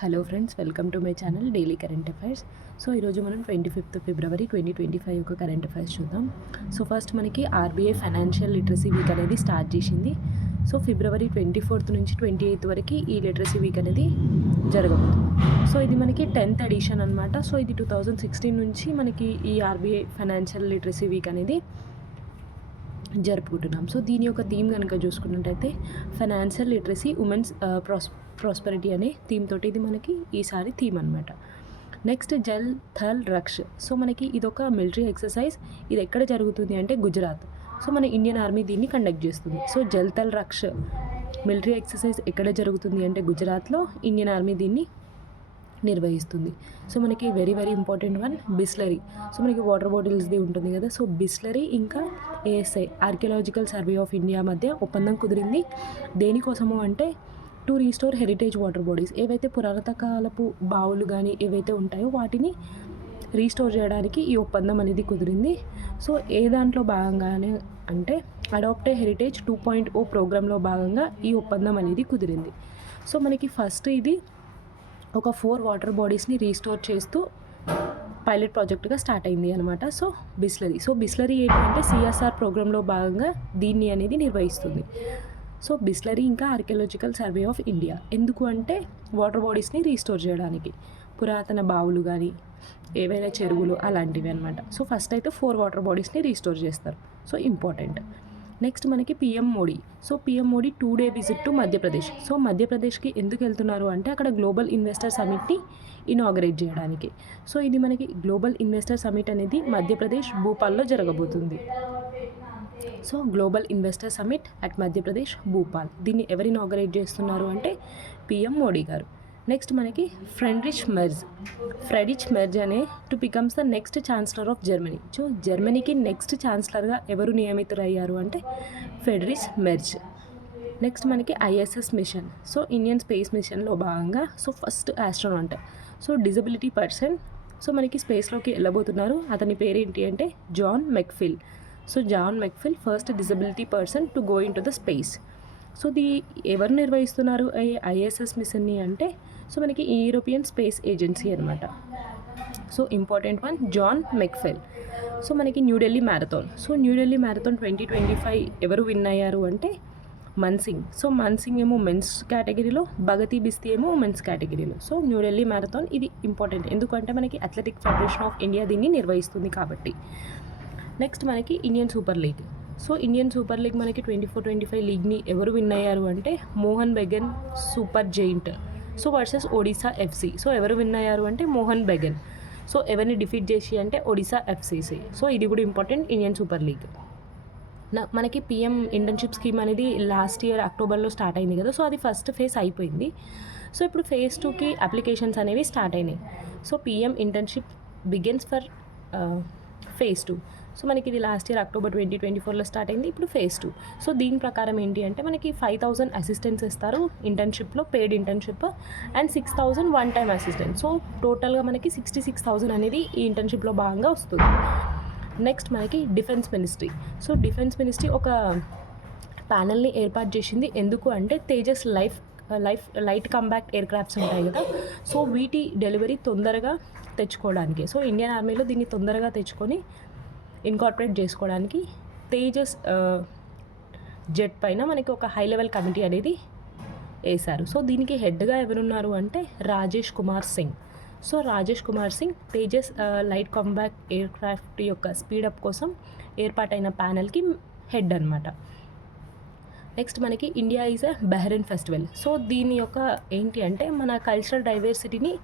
Hello friends, welcome to my channel daily current affairs. So ఈరోజు మనం 25th ఫిబ్రవరి 2025 యొక్క current affairs చూద్దాం. So first మనకి ఆర్బీఐ ఫైనాన్షియల్ లిటరసీ వీక్ అనేది start చేసింది. సో ఫిబ్రవరి 24th నుంచి 28th వరకు ఈ లిటరసీ వీక్ అనేది జరగబోతుంది. సో ఇది మనకి 10th ఎడిషన్ అనమాట. సో ఇది 2016 నుంచి మనకి ఈ ఆర్బీఐ ఫైనాన్షియల్ లిటరసీ వీక్ అనేది జరుపుకుంటున్నాం. సో దీని యొక్క థీమ్ కనుక చూసుకున్నట్టయితే ఫైనాన్షియల్ లిటరసీ ఉమెన్స్ ప్రాస్పరిటీ అనే థీమ్ తోటి ఇది మనకి ఈసారి థీమ్ అనమాట. నెక్స్ట్ జల్ థల్ రక్ష్. సో మనకి ఇదొక మిలిటరీ ఎక్సర్సైజ్. ఇది ఎక్కడ జరుగుతుంది అంటే గుజరాత్. సో మన ఇండియన్ ఆర్మీ దీన్ని కండక్ట్ చేస్తుంది. సో జల్ థల్ రక్ష్ మిలిటరీ ఎక్సర్సైజ్ ఎక్కడ జరుగుతుంది అంటే గుజరాత్లో ఇండియన్ ఆర్మీ దీన్ని నిర్వహిస్తుంది. సో మనకి very very important one Bisleri. So మనకి వాటర్ బాటిల్స్ది ఉంటుంది కదా. సో బిస్లరీ ఇంకా ASI archaeological survey of India మధ్య ఒప్పందం కుదిరింది. దేనికోసము అంటే to restore heritage water bodies. ఏవైతే పురాతన కాలపు బావులు కానీ ఏవైతే ఉంటాయో వాటిని రీస్టోర్ చేయడానికి ఈ ఒప్పందం అనేది కుదిరింది. సో ఏ దాంట్లో భాగంగానే అంటే అడాప్ట్ హెరిటేజ్ 2.0 ప్రోగ్రాంలో భాగంగా ఈ ఒప్పందం అనేది కుదిరింది. సో మనకి ఫస్ట్ ఇది ఒక 4 వాటర్ బాడీస్ని రీస్టోర్ చేస్తూ పైలట్ ప్రాజెక్ట్గా స్టార్ట్ అయింది అనమాట. సో బిస్లరీ ఏంటంటే సిఎస్ఆర్ ప్రోగ్రాంలో భాగంగా దీన్ని అనేది నిర్వహిస్తుంది. సో బిస్లరీ ఇంకా ఆర్కియలాజికల్ సర్వే ఆఫ్ ఇండియా ఎందుకు అంటే వాటర్ బాడీస్ని రీస్టోర్ చేయడానికి, పురాతన బావులు కానీ ఏవైనా చెరువులు అలాంటివి అనమాట. సో ఫస్ట్ అయితే 4 వాటర్ బాడీస్ని రీస్టోర్ చేస్తారు. So important. నెక్స్ట్ మనకి PM Modi. So PM Modi 2 day visit to Madhya Pradesh. So మధ్యప్రదేశ్కి ఎందుకు వెళ్తున్నారు అంటే అక్కడ గ్లోబల్ ఇన్వెస్టర్ సమిట్ని ఇనాగరేట్ చేయడానికి. సో ఇది మనకి గ్లోబల్ ఇన్వెస్టర్ సమిట్ అనేది మధ్యప్రదేశ్ భూపాల్లో జరగబోతుంది. So global investor summit at Madhya Pradesh Bhopal. దీన్ని ఎవరు ఇనాగరేట్ చేస్తున్నారు అంటే పిఎం మోడీ గారు. నెక్స్ట్ మనకి ఫ్రెడిచ్ మెర్జ్ అనే to becomes the next chancellor of Germany. So జర్మనీకి నెక్స్ట్ ఛాన్సలర్గా ఎవరు నియమితులయ్యారు అంటే ఫ్రెడరిచ్ మెర్జ్. నెక్స్ట్ మనకి ISS mission. So Indian space మిషన్లో భాగంగా so first astronaut so disability person so మనకి స్పేస్లోకి వెళ్ళబోతున్నారు. అతని పేరేంటి అంటే John McPhail. So John McPhail first disability person to go into the space. So ఎవరు నిర్వహిస్తున్నారు ఐఎస్ఎస్ మిషన్ని అంటే సో మనకి యూరోపియన్ స్పేస్ ఏజెన్సీ అనమాట. So important one John McPhail. So మనకి New Delhi marathon. So New Delhi marathon 2025 ఎవరు విన్ అయ్యారు అంటే మన్సింగ్. సో మన్సింగ్ ఏమో మెన్స్ కేటగిరీలో, భగతి బిస్తి ఏమో ఉమెన్స్ కేటగిరీలో. సో న్యూఢిల్లీ మ్యారథాన్ ఇది ఇంపార్టెంట్ ఎందుకంటే మనకి అథ్లెటిక్ ఫెడరేషన్ ఆఫ్ ఇండియా దీన్ని నిర్వహిస్తుంది కాబట్టి. నెక్స్ట్ మనకి Indian super league. So Indian super league మనకి 24-25 లీగ్ని ఎవరు విన్ అయ్యారు అంటే Mohun Bagan super giant so versus Odisha FC. So ఎవరు విన్ అయ్యారు అంటే మోహన్ బెగన్. సో ఎవరిని డిఫీట్ చేసి అంటే ఒడిశా ఎఫ్సిసి. సో ఇది కూడా ఇంపార్టెంట్ ఇండియన్ సూపర్ లీగ్. మనకి పిఎం ఇంటర్న్షిప్ స్కీమ్ అనేది లాస్ట్ ఇయర్ అక్టోబర్లో స్టార్ట్ అయింది కదా. సో అది ఫస్ట్ ఫేజ్ అయిపోయింది. సో ఇప్పుడు ఫేజ్ 2కి అప్లికేషన్స్ అనేవి స్టార్ట్ అయినాయి. So PM internship begins for phase 2. So మనకి ఇది లాస్ట్ ఇయర్ అక్టోబర్ 2024లో స్టార్ట్ అయింది. ఇప్పుడు ఫేజ్ 2. సో దీని ప్రకారం ఏంటి అంటే మనకి 5,000 అసిస్టెంట్స్ ఇస్తారు ఇంటర్న్షిప్లో, paid internship, and 6,000 one time assistant. So టోటల్గా మనకి 66,000 అనేది ఈ ఇంటర్న్షిప్లో భాగంగా వస్తుంది. నెక్స్ట్ మనకి defence ministry. So defence ministry ఒక ప్యానల్ని ఏర్పాటు చేసింది. ఎందుకు అంటే తేజస్ లైట్ కంబాక్ట్ ఎయిర్ క్రాఫ్ట్స్ ఉంటాయి కదా. సో వీటి డెలివరీ తొందరగా తెచ్చుకోవడానికి, సో ఇండియన్ ఆర్మీలో దీన్ని తొందరగా తెచ్చుకొని ఇన్కార్పొరేట్ చేసుకోవడానికి తేజస్ జెట్ పైన మనకి ఒక హై లెవెల్ కమిటీ అనేది వేశారు. సో దీనికి హెడ్గా ఎవరున్నారు అంటే Rajesh Kumar Singh. So Rajesh Kumar Singh Tejas light combat air craft యొక్క స్పీడప్ కోసం ఏర్పాటైన ప్యానల్కి హెడ్ అనమాట. నెక్స్ట్ మనకి India is a Bahrain festival. So దీని యొక్క ఏంటి అంటే మన కల్చరల్ డైవర్సిటీని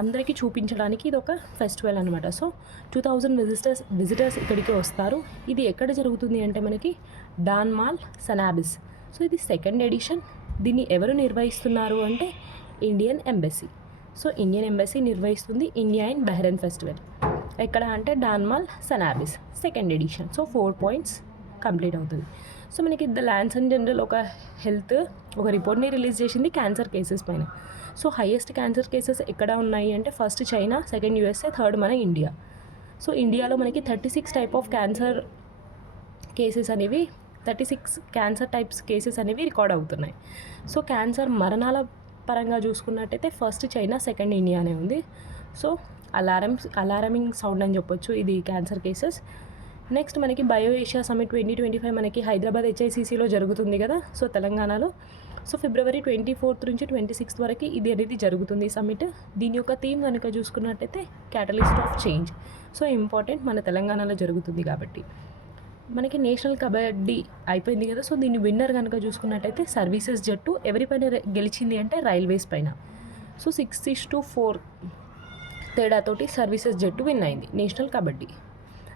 అందరికీ చూపించడానికి ఇది ఒక ఫెస్టివల్ అనమాట. సో 2,000 విజిటర్స్ ఇక్కడికి వస్తారు. ఇది ఎక్కడ జరుగుతుంది అంటే మనకి డాన్మాల్ సనాబిస్. సో ఇది 2nd ఎడిషన్. దీన్ని ఎవరు నిర్వహిస్తున్నారు అంటే Indian embassy. So Indian embassy నిర్వహిస్తుంది ఇండియా ఇన్ బెహ్రెన్ ఫెస్టివల్. ఎక్కడ అంటే Dana Mall Sanabis 2nd edition. So 4 points complete అవుతుంది. సో మనకి ద ల్యాన్సన్ జనరల్ ఒక రిపోర్ట్ని రిలీజ్ చేసింది క్యాన్సర్ కేసెస్ పైన. సో హైయెస్ట్ క్యాన్సర్ కేసెస్ ఎక్కడ ఉన్నాయి అంటే first China, second USA, third మన ఇండియా. సో ఇండియాలో మనకి 36 టైప్ ఆఫ్ క్యాన్సర్ కేసెస్ అనేవి 36 క్యాన్సర్ టైప్స్ కేసెస్ అనేవి రికార్డ్ అవుతున్నాయి. సో క్యాన్సర్ మరణాల పరంగా చూసుకున్నట్టయితే ఫస్ట్ చైనా, సెకండ్ ఇండియా అనే ఉంది. సో అలారమింగ్ సౌండ్ అని చెప్పొచ్చు ఇది క్యాన్సర్ కేసెస్. నెక్స్ట్ మనకి బయో ఏషియా సమిట్ 2025 మనకి హైదరాబాద్ HICCలో జరుగుతుంది కదా, సో తెలంగాణలో. సో ఫిబ్రవరి 24 నుంచి 26 వరకు ఇది అనేది జరుగుతుంది ఈ సమిట్. దీని యొక్క థీమ్ కనుక చూసుకున్నట్టయితే catalyst of change. So important, మన తెలంగాణలో జరుగుతుంది కాబట్టి. మనకి నేషనల్ కబడ్డీ అయిపోయింది కదా, సో దీని విన్నర్ కనుక చూసుకున్నట్టయితే సర్వీసెస్ జట్టు. ఎవరిపైన గెలిచింది అంటే రైల్వేస్ పైన. సో 6-4 తేడాతోటి సర్వీసెస్ జట్టు విన్ అయింది నేషనల్ కబడ్డీ.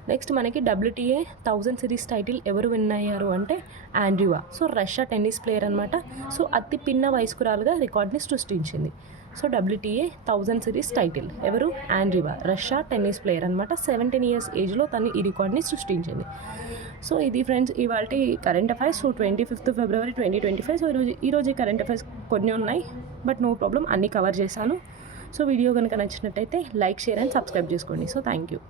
నెక్స్ట్ మనకి WTA 1000 సిరీస్ టైటిల్ ఎవరు విన్ అయ్యారు అంటే ఆండ్రీవా. సో రష్యా టెన్నిస్ ప్లేయర్ అనమాట. సో అతి పిన్న వయస్కురాలుగా రికార్డ్ని సృష్టించింది. సో WTA 1000 సిరీస్ టైటిల్ ఎవరు? ఆండ్రీవా, రష్యా టెన్నిస్ ప్లేయర్ అనమాట. 17 ఇయర్స్ ఏజ్లో తను ఈ రికార్డ్ని సృష్టించింది. సో ఇది ఫ్రెండ్స్ ఇవాళ కరెంట్ అఫైర్స్. సో 25 ఫిబ్రవరి 2025. సో ఈరోజు కరెంట్ అఫైర్స్ కొన్ని ఉన్నాయి, బట్ నో ప్రాబ్లం, అన్నీ కవర్ చేశాను. సో వీడియో కనుక నచ్చినట్టయితే లైక్, షేర్ అండ్ సబ్స్క్రైబ్ చేసుకోండి. So thank you.